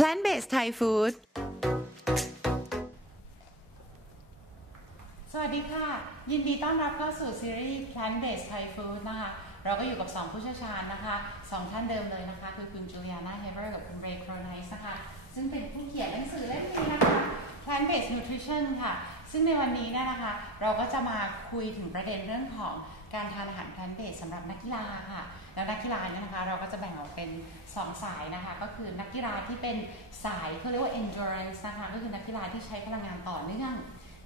Plant-based Thai food สวัสดีค่ะยินดีต้อนรับเข้าสู่ซีรีส์ Plant-based Thai Food นะคะเราก็อยู่กับ2ผู้เชี่ยวชาญนะคะ2ท่านเดิมเลยนะคะคือคุณจูเลียนาเฮเวอร์กับคุณเรย์โครไนส์นะคะซึ่งเป็นผู้เขียนหนังสือเล่มนี้นะคะ Plant-based Nutrition ค่ะซึ่งในวันนี้นะคะเราก็จะมาคุยถึงประเด็นเรื่องของการทานอาหาร Plant-based สำหรับนักกีฬาค่ะแล้วนักกีฬาเนี่ยนะคะเราก็จะแบ่งออกเป็น2สายนะคะก็คือนักกีฬาที่เป็นสายเขาเรียกว่า endurance นะคะก็คือนักกีฬาที่ใช้พลังงานต่อเนื่อง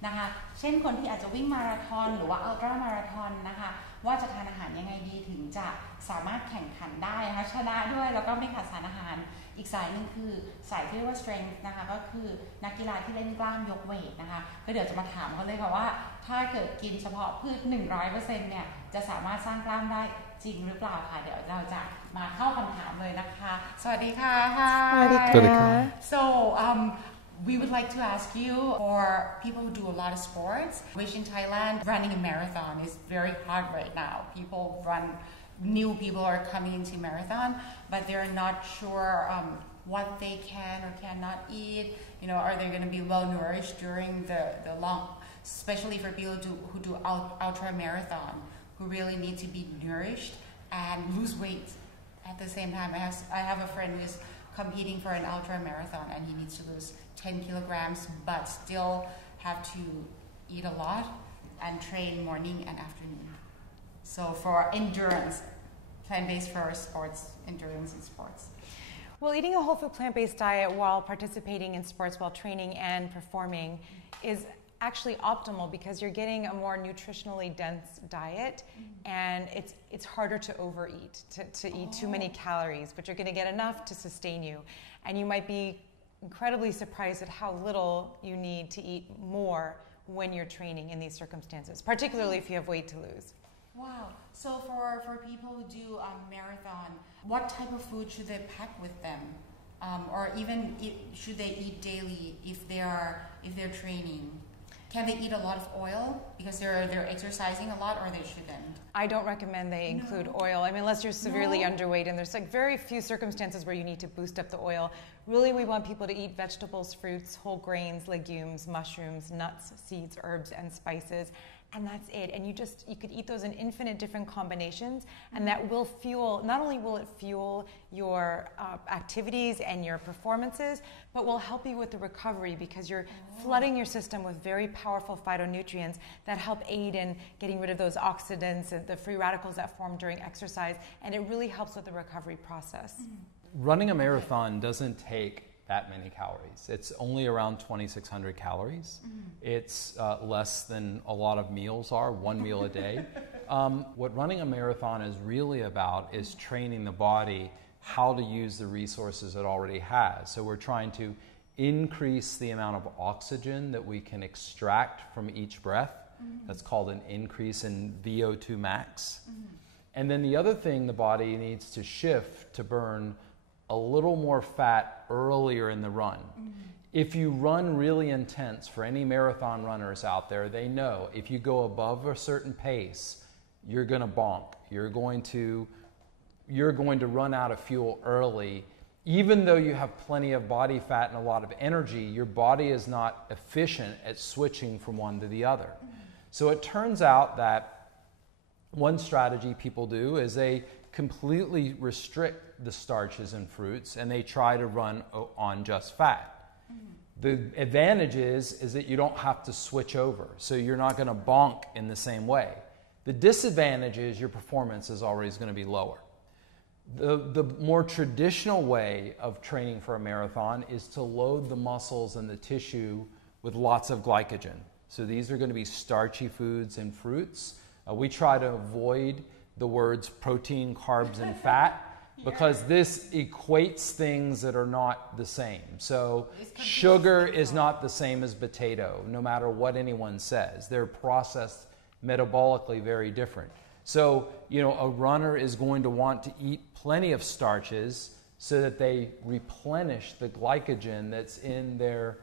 นะคะเช่นคนที่อาจจะวิ่งมาราธอนหรือว่าอัลตร้ามาราธอนนะคะว่าจะทานอาหารยังไงดีถึงจะสามารถแข่งขันได้นะคะชนะด้วยแล้วก็ไม่ขาดสารอาหารอีกสายหนึ่งคือสายที่เรียกว่า strength นะคะก็คือนักกีฬาที่เล่นกล้ามยกเวทนะคะก็เดี๋ยวจะมาถามเขาเลยค่ะว่าถ้าเกิดกินเฉพาะพืช 100% เนี่ยจะสามารถสร้างกล้ามได้จริงหรือเปล่าค่ะเดี๋ยวเราจะมาเข้าคำถามเลยนะคะสวัสดีค่ะสวัสดีค่ะ so we would like to ask you, for people who do a lot of sports, which in Thailand, running a marathon is very hard right now. New people are coming into marathon, but they're not sure what they can or cannot eat. You know, are they going to be well nourished during the long, especially for people who do ultra marathon, who really need to be nourished and lose weight at the same time. I have a friend who's competing for an ultra marathon and he needs to lose 10 kilograms but still have to eat a lot and train morning and afternoon. So for endurance, plant-based for sports, endurance in sports. Well, eating a whole food plant-based diet while participating in sports, while training and performing is actually optimal because you're getting a more nutritionally dense diet and it's harder to overeat, to eat too many calories, but you're going to get enough to sustain you. And you might be incredibly surprised at how little you need to eat more when you're training in these circumstances, particularly if you have weight to lose. Wow. So for people who do marathon, what type of food should they pack with them? Or even should they eat daily if they're training? Can they eat a lot of oil because they're exercising a lot, or they shouldn't? I don't recommend they include oil. I mean, unless you're severely underweight, and there's like very few circumstances where you need to boost up the oil. Really, we want people to eat vegetables, fruits, whole grains, legumes, mushrooms, nuts, seeds, herbs, and spices. And that's it. And you could eat those in infinite different combinations, and that will fuel, not only will it fuel your activities and your performances, but will help you with the recovery because you're flooding your system with very powerful phytonutrients that help aid in getting rid of those oxidants and the free radicals that form during exercise, and it really helps with the recovery process. Running a marathon doesn't take that many calories. It's only around 2,600 calories. It's less than a lot of meals are, one meal a day. What running a marathon is really about is training the body how to use the resources it already has. So we're trying to increase the amount of oxygen that we can extract from each breath. That's called an increase in VO2 max. And then the other thing the body needs to shift to burn a little more fat earlier in the run. If you run really intense, for any marathon runners out there, they know if you go above a certain pace, you're going to bonk. You're going to run out of fuel early. Even though you have plenty of body fat and a lot of energy, your body is not efficient at switching from one to the other. So it turns out that one strategy people do is they completely restrict the starches and fruits and they try to run on just fat. The advantage is that you don't have to switch over, so you're not going to bonk in the same way. The disadvantage is your performance is always going to be lower. The more traditional way of training for a marathon is to load the muscles and the tissue with lots of glycogen. So these are going to be starchy foods and fruits. We try to avoid the words protein, carbs, and fat because this equates things that are not the same. So sugar is not the same as potato, no matter what anyone says. They're processed metabolically very different. So, you know, a runner is going to want to eat plenty of starches so that they replenish the glycogen that's in their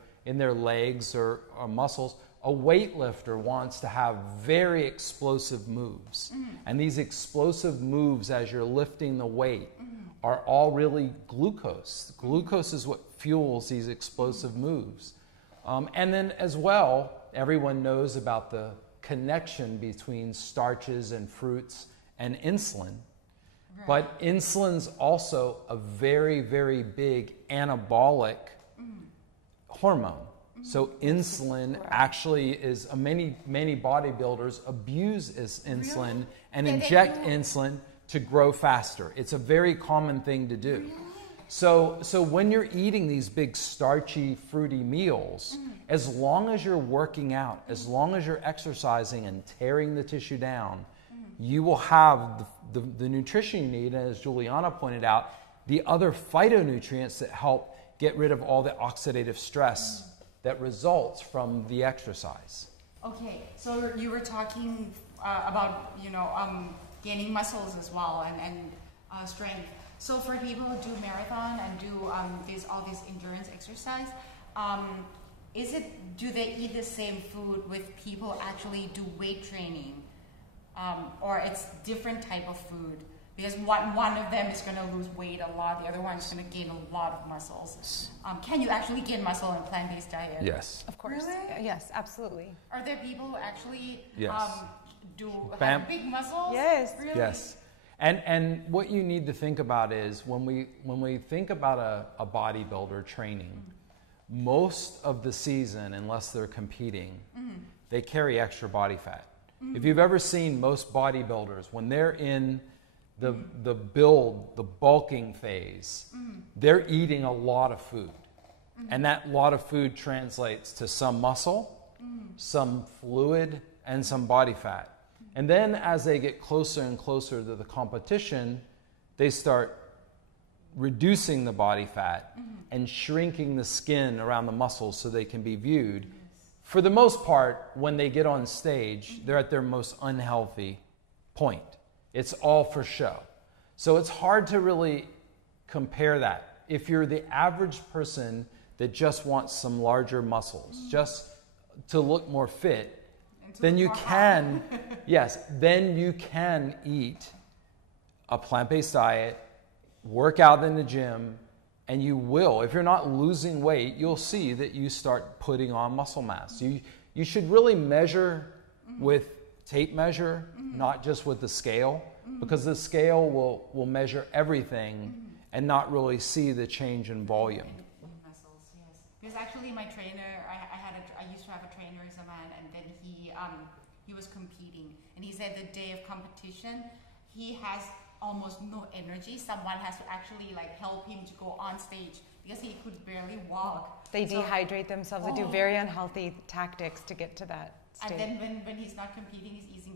legs or muscles. A weightlifter wants to have very explosive moves. And these explosive moves as you're lifting the weight are all really glucose. Glucose is what fuels these explosive moves. And then as well, everyone knows about the connection between starches and fruits and insulin. Right. But insulin's also a very, very big anabolic hormone. So insulin actually is, many bodybuilders abuse insulin and inject insulin to grow faster. It's a very common thing to do. So when you're eating these big starchy, fruity meals, as long as you're working out, as long as you're exercising and tearing the tissue down, you will have the nutrition you need, and as Juliana pointed out, the other phytonutrients that help get rid of all the oxidative stress that results from the exercise. Okay, so you were talking about, gaining muscles as well and strength. So for people who do marathon and do all this endurance exercise, do they eat the same food with people actually do weight training? Or it's different type of food? Because one of them is going to lose weight a lot, the other one is going to gain a lot of muscles. Can you actually gain muscle in a plant-based diet? Yes. Of course. Really? Yes, absolutely. Are there people who actually Bam. have big muscles? Yes. Really? Yes. And what you need to think about is when we think about a bodybuilder training, most of the season, unless they're competing, they carry extra body fat. If you've ever seen most bodybuilders, when they're in the bulking phase, they're eating a lot of food. And that lot of food translates to some muscle, some fluid, and some body fat. And then as they get closer and closer to the competition, they start reducing the body fat and shrinking the skin around the muscles so they can be viewed. For the most part, when they get on stage, they're at their most unhealthy point. It's all for show. So it's hard to really compare that. If you're the average person that just wants some larger muscles, just to look more fit, then you can, then you can eat a plant-based diet, work out in the gym, and you will. If you're not losing weight, you'll see that you start putting on muscle mass. You should really measure with tape measure, not just with the scale, because the scale will measure everything and not really see the change in volume. Muscles, yes. Because actually my trainer, I used to have a trainer as a man, and then he was competing, and he said the day of competition, he has almost no energy. Someone has to actually help him to go on stage because he could barely walk. They dehydrate themselves. They do very unhealthy tactics to get to that stage. And then when he's not competing, he's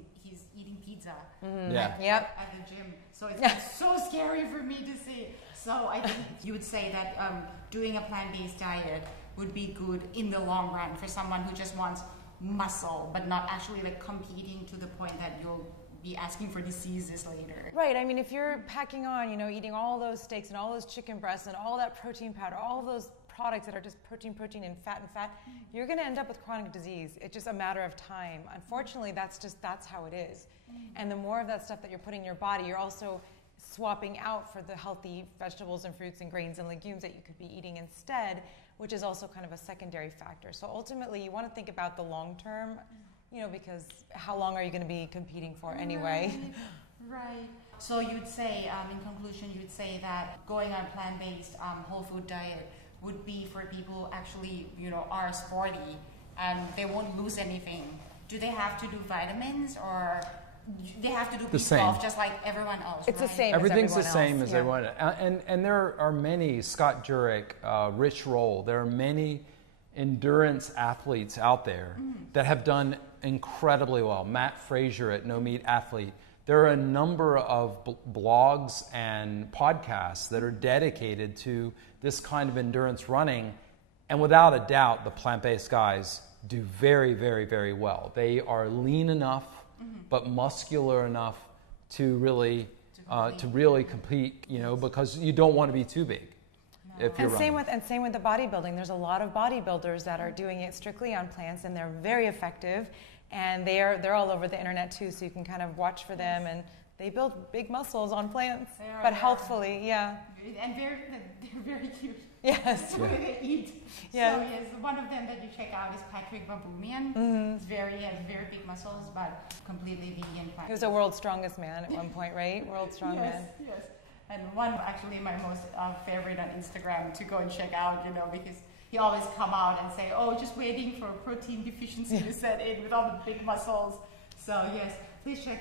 eating pizza Yep. at the gym. So it's so scary for me to see. So I think you would say that doing a plant-based diet would be good in the long run for someone who just wants muscle, but not actually competing to the point that you'll be asking for diseases later. Right. I mean, if you're packing on, eating all those steaks and all those chicken breasts and all that protein powder, all those products that are just protein, and fat, you're going to end up with chronic disease. It's just a matter of time. Unfortunately, that's how it is. And the more of that stuff that you're putting in your body, you're also swapping out for the healthy vegetables and fruits and grains and legumes that you could be eating instead, which is also kind of a secondary factor. So ultimately, you want to think about the long term, because how long are you going to be competing for anyway? Right. So you'd say, in conclusion, you'd say that going on plant-based whole food diet would be for people who actually, are sporty and they won't lose anything. Do they have to do vitamins, or they have to do peak golf just like everyone else? It's right? the same. Everything's as the same as everyone. And there are many, Scott Jurek, Rich Roll, there are many endurance athletes out there that have done incredibly well. Matt Frazier at No Meat Athlete. There are a number of blogs and podcasts that are dedicated to this kind of endurance running. And without a doubt, the plant-based guys do very, very, very well. They are lean enough, but muscular enough to really compete, because you don't want to be too big. If you're same with the bodybuilding. There's a lot of bodybuilders that are doing it strictly on plants, and they're very effective. And they're all over the internet too, so you can kind of watch for them. And they build big muscles on plants, They are, but yeah. healthfully, yeah. And they're very cute. Yes. The way they eat. Yeah. So yes, one of them that you check out is Patrick Baboonian. He has very big muscles, but completely vegan. He was a world's strongest man at one point, right? World's strong man. Yes. And one actually my most favorite on Instagram to go and check out, you know, because he always come out and say, oh, just waiting for protein deficiency to set in with all the big muscles. So yes, please check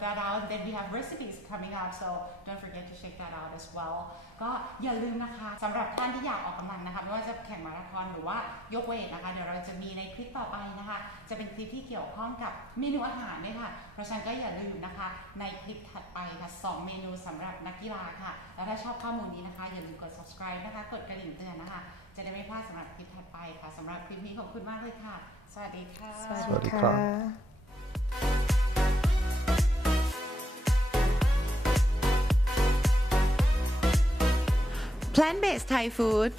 that out. Then we have recipes coming out, so don't forget to check that out as well. ก็อย่าลืมนะคะสำหรับท่านที่อยากออกกำลังนะคะไม่ว่าจะแข่งมาราธอนหรือว่ายกเวทนะคะเดี๋ยวเราจะมีในคลิปต่อไปนะคะจะเป็นคลิปที่เกี่ยวข้องกับเมนูอาหารเนี่ยค่ะเพราะฉะนั้นก็อย่าลืมนะคะในคลิปถัดไปค่ะ2เมนูสำหรับนักกีฬาค่ะแล้วถ้าชอบข้อมูลนี้นะคะอย่าลืมกด subscribe นะคะกดกระดิ่งเตือนนะคะจะได้ไม่พลาดสำหรับคลิปถัดไปค่ะสำหรับคลิปนี้ขอบคุณมากเลยค่ะสวัสดีค่ะ สวัสดีครับ Plant-based Thai food